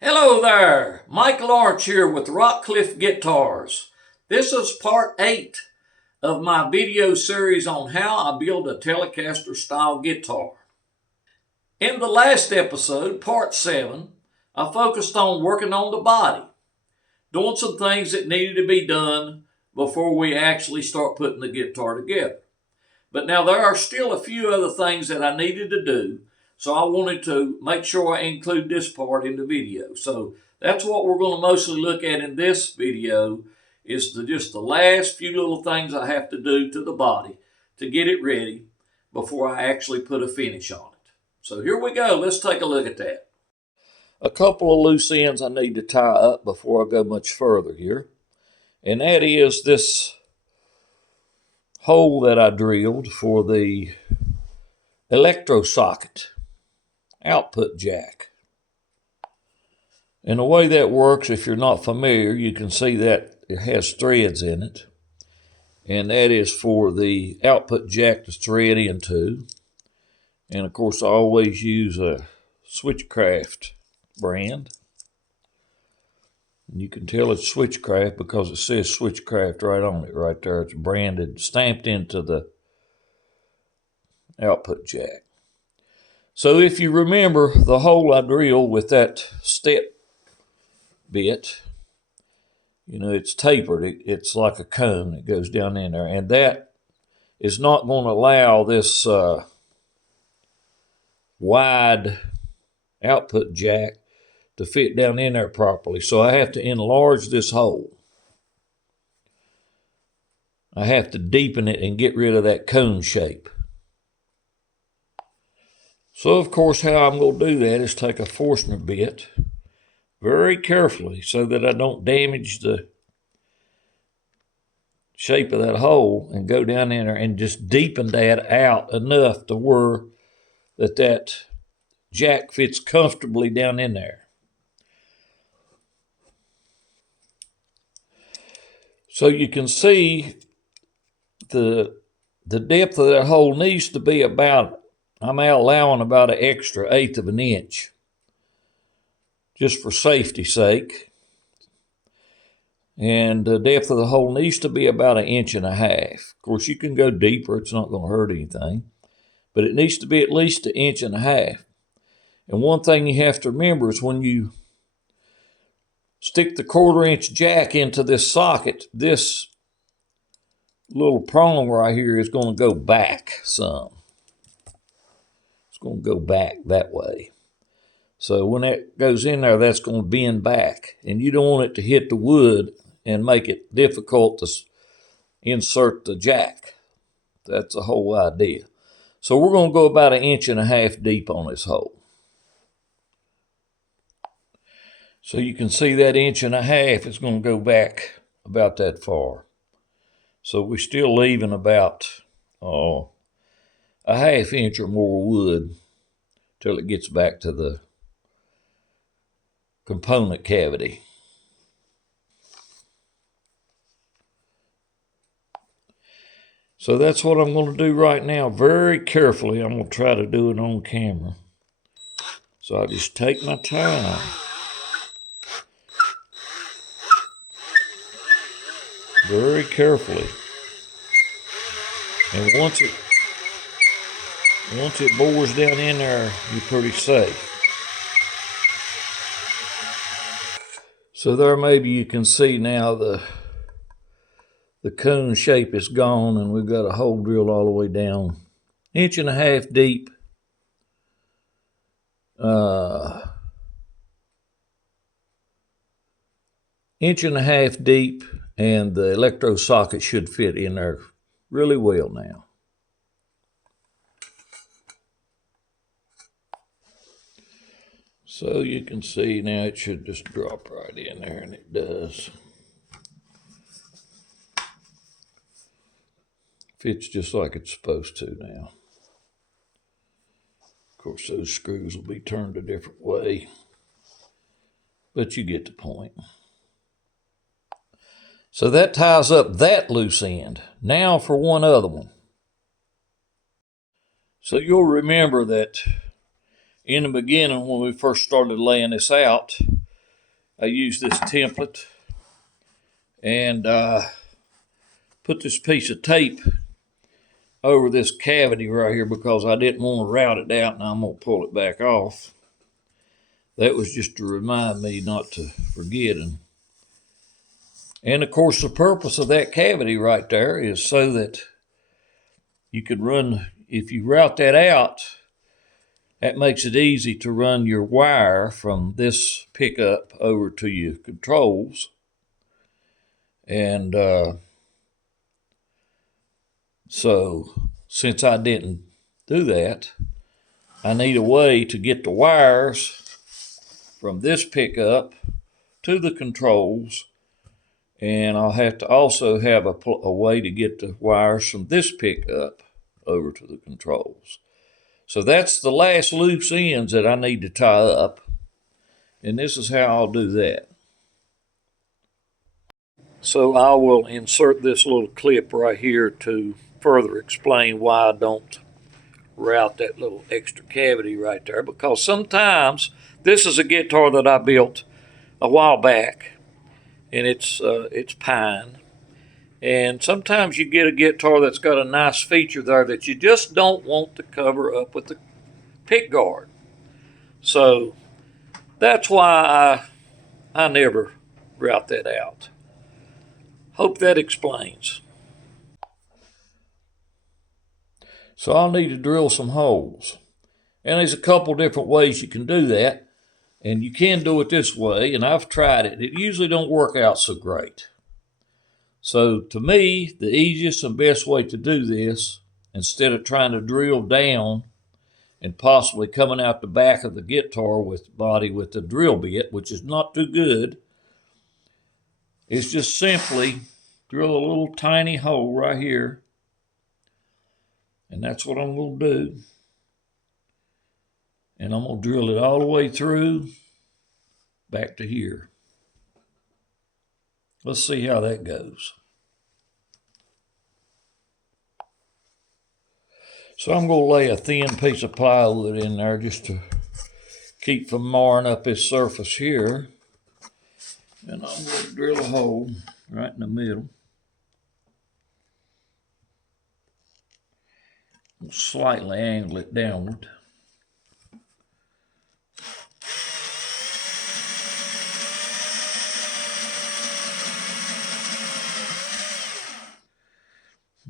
Hello there, Mike Lawrence here with Rockcliffe Guitars. This is part 8 of my video series on how I build a Telecaster Style guitar. In the last episode, part 7, I focused on working on the body, doing some things that needed to be done before we actually start putting the guitar together. But now there are still a few other things that I needed to do, so I wanted to make sure I include this part in the video. So that's what we're going to mostly look at in this video, is just the last few little things I have to do to the body to get it ready before I actually put a finish on it. So here we go. Let's take a look at that. A couple of loose ends I need to tie up before I go much further here. And that is this hole that I drilled for the electro socket output jack. And the way that works, if you're not familiar, you can see that it has threads in it. And that is for the output jack to thread into. And of course, I always use a Switchcraft brand. And you can tell it's Switchcraft because it says Switchcraft right on it, right there. It's branded, stamped into the output jack. So if you remember the hole I drilled with that step bit, you know, it's tapered. It's like a cone. It goes down in there. And that is not going to allow this wide output jack to fit down in there properly. So I have to enlarge this hole. I have to deepen it and get rid of that cone shape. So of course how I'm going to do that is take a Forstner bit very carefully so that I don't damage the shape of that hole, and go down in there and just deepen that out enough to where that jack fits comfortably down in there. So you can see the depth of that hole needs to be about, I'm allowing about an extra 1/8 of an inch, just for safety's sake. And the depth of the hole needs to be about 1.5 inches. Of course, you can go deeper, it's not going to hurt anything, but it needs to be at least 1.5 inches. And one thing you have to remember is when you stick the 1/4 inch jack into this socket, this little prong right here is going to go back some. It's going to go back that way. So when that goes in there, that's going to bend back. And you don't want it to hit the wood and make it difficult to insert the jack. That's the whole idea. So we're going to go about 1.5 inches deep on this hole. So you can see that 1.5 inches is going to go back about that far. So we're still leaving about a 1/2 inch or more wood till it gets back to the component cavity. So that's what I'm going to do right now, very carefully. I'm going to try to do it on camera. So I just take my time. Very carefully. And once it bores down in there, you're pretty safe. So there, maybe you can see now the cone shape is gone, and we've got a hole drilled all the way down 1.5 inches deep. 1.5 inches deep, and the electro socket should fit in there really well now. So you can see now it should just drop right in there, and it does. Fits just like it's supposed to now. Of course, those screws will be turned a different way, but you get the point. So that ties up that loose end. Now for one other one. So you'll remember that in the beginning when we first started laying this out, I used this template and put this piece of tape over this cavity right here because I didn't want to route it out, and I'm going to pull it back off. That was just to remind me not to forget. And of course, the purpose of that cavity right there is so that you could run, if you route that out, that makes it easy to run your wire from this pickup over to your controls. And so since I didn't do that, I need a way to get the wires from this pickup to the controls, and I'll have to also have a way to get the wires from this pickup over to the controls. So that's the last loose ends that I need to tie up, and this is how I'll do that. So I will insert this little clip right here to further explain why I don't route that little extra cavity right there, because sometimes this is a guitar that I built a while back, and it's pine, and sometimes you get a guitar that's got a nice feature there that you just don't want to cover up with the pick guard. So that's why I never route that out. Hope that explains. So I'll need to drill some holes. And there's a couple different ways you can do that. And you can do it this way, and I've tried it. It usually don't work out so great. So to me, the easiest and best way to do this, instead of trying to drill down and possibly coming out the back of the guitar with body with the drill bit, which is not too good, is just simply drill a little tiny hole right here. And that's what I'm going to do. And I'm going to drill it all the way through back to here. Let's see how that goes. So I'm going to lay a thin piece of plywood in there just to keep from marring up this surface here. And I'm going to drill a hole right in the middle. Slightly angle it downward.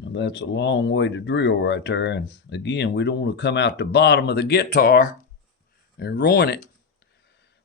Now that's a long way to drill right there, and again, we don't want to come out the bottom of the guitar and ruin it,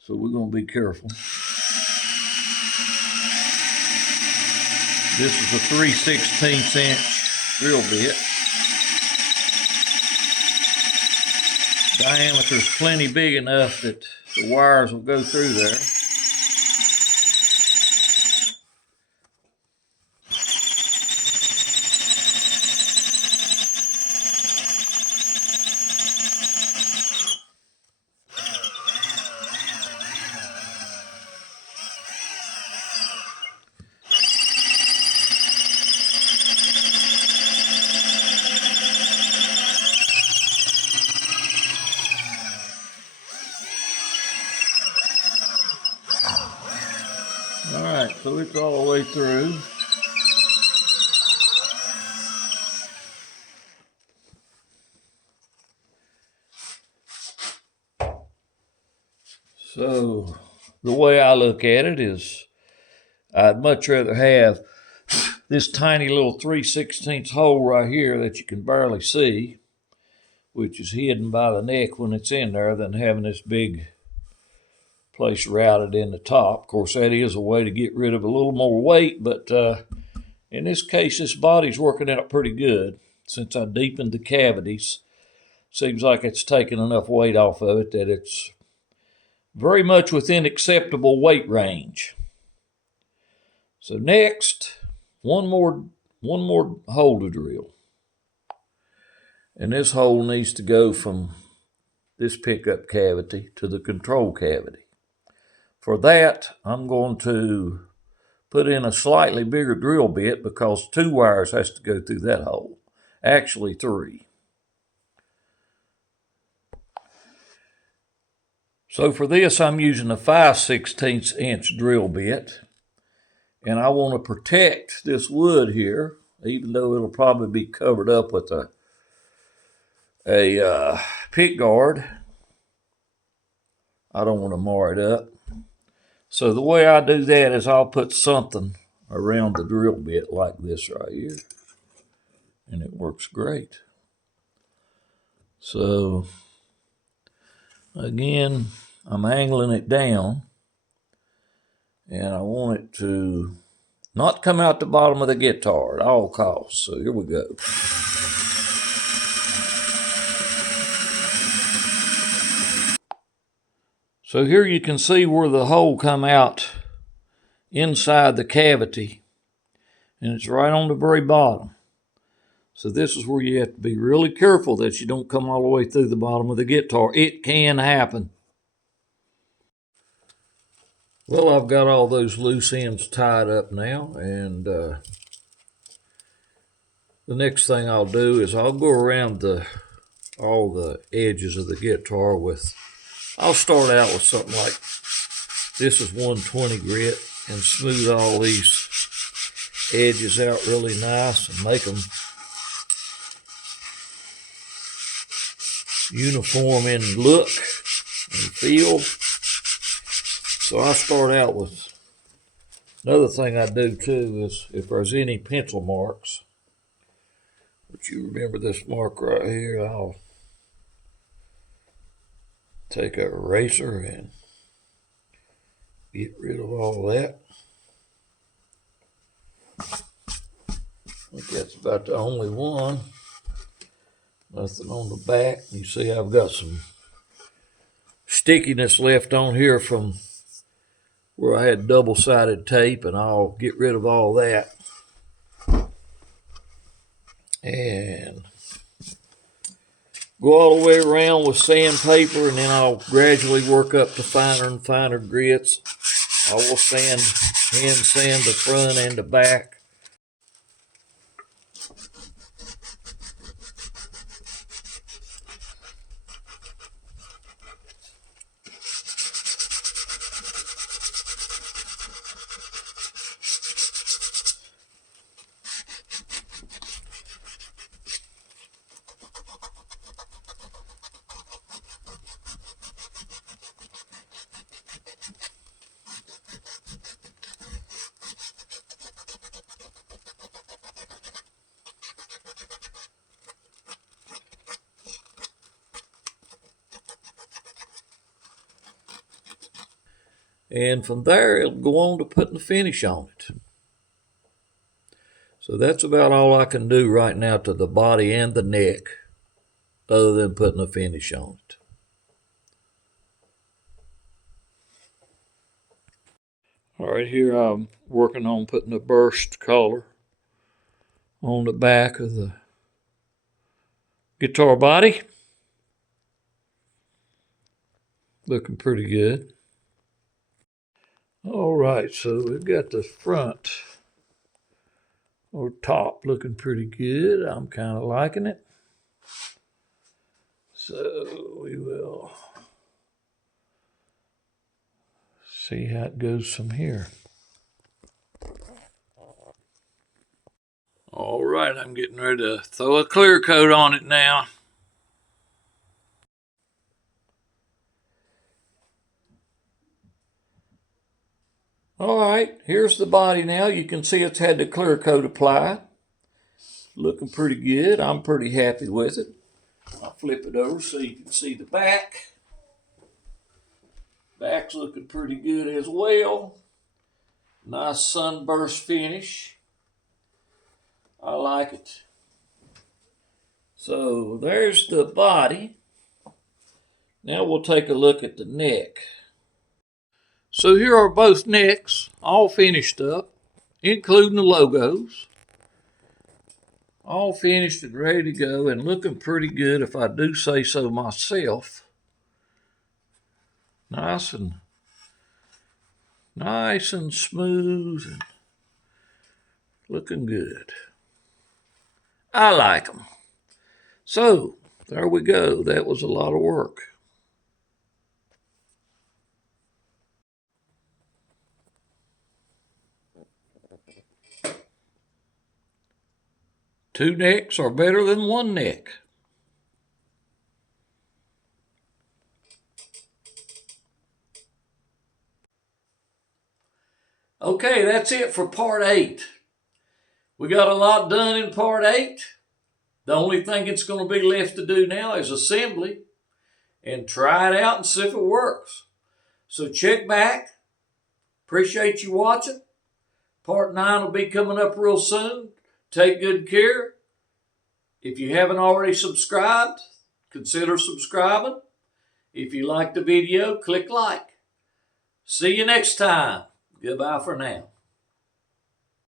so we're going to be careful. This is a 3/16 inch drill bit. Diameter is plenty big enough that the wires will go through there. All right, so it's all the way through. So the way I look at it is I'd much rather have this tiny little 3/16 hole right here that you can barely see, which is hidden by the neck when it's in there, than having this big place routed in the top. Of course, that is a way to get rid of a little more weight, but in this case, this body's working out pretty good. Since I deepened the cavities, seems like it's taken enough weight off of it that it's very much within acceptable weight range. So next, one more hole to drill. And this hole needs to go from this pickup cavity to the control cavity. For that, I'm going to put in a slightly bigger drill bit because 2 wires has to go through that hole. Actually 3. So for this, I'm using a 5/16 inch drill bit. And I want to protect this wood here, even though it'll probably be covered up with a pick guard. I don't want to mar it up. So the way I do that is I'll put something around the drill bit like this right here. And it works great. So again, I'm angling it down. And I want it to not come out the bottom of the guitar at all costs. So here we go. So here you can see where the hole come out inside the cavity, and it's right on the very bottom. So this is where you have to be really careful that you don't come all the way through the bottom of the guitar. It can happen. Well, I've got all those loose ends tied up now, and the next thing I'll do is I'll go around all the edges of the guitar with, I'll start out with something like, this is 120 grit, and smooth all these edges out really nice and make them uniform in look and feel. So I start out with, another thing I do too is if there's any pencil marks, but you remember this mark right here, I'll take an eraser and get rid of all that. I think that's about the only one. Nothing on the back. You see I've got some stickiness left on here from where I had double-sided tape, and I'll get rid of all that. And go all the way around with sandpaper, and then I'll gradually work up to finer and finer grits. I will hand sand the front and the back. And from there, it'll go on to putting the finish on it. So that's about all I can do right now to the body and the neck, other than putting a finish on it. All right, here I'm working on putting a burst collar on the back of the guitar body. Looking pretty good. All right, so we've got the front or top looking pretty good. I'm kind of liking it. So we will see how it goes from here. All right, I'm getting ready to throw a clear coat on it now. All right, here's the body now. You can see it's had the clear coat applied. Looking pretty good. I'm pretty happy with it. I'll flip it over so you can see the back. Back's looking pretty good as well. Nice sunburst finish. I like it. So there's the body. Now we'll take a look at the neck. So here are both necks, all finished up, including the logos. All finished and ready to go and looking pretty good, if I do say so myself. Nice and smooth and looking good. I like them. So there we go. That was a lot of work. 2 necks are better than 1 neck. Okay, that's it for part 8. We got a lot done in part 8. The only thing it's going to be left to do now is assembly and try it out and see if it works. So check back. Appreciate you watching. Part 9 will be coming up real soon. Take good care. If you haven't already subscribed, consider subscribing. If you like the video, click like. See you next time. Goodbye for now.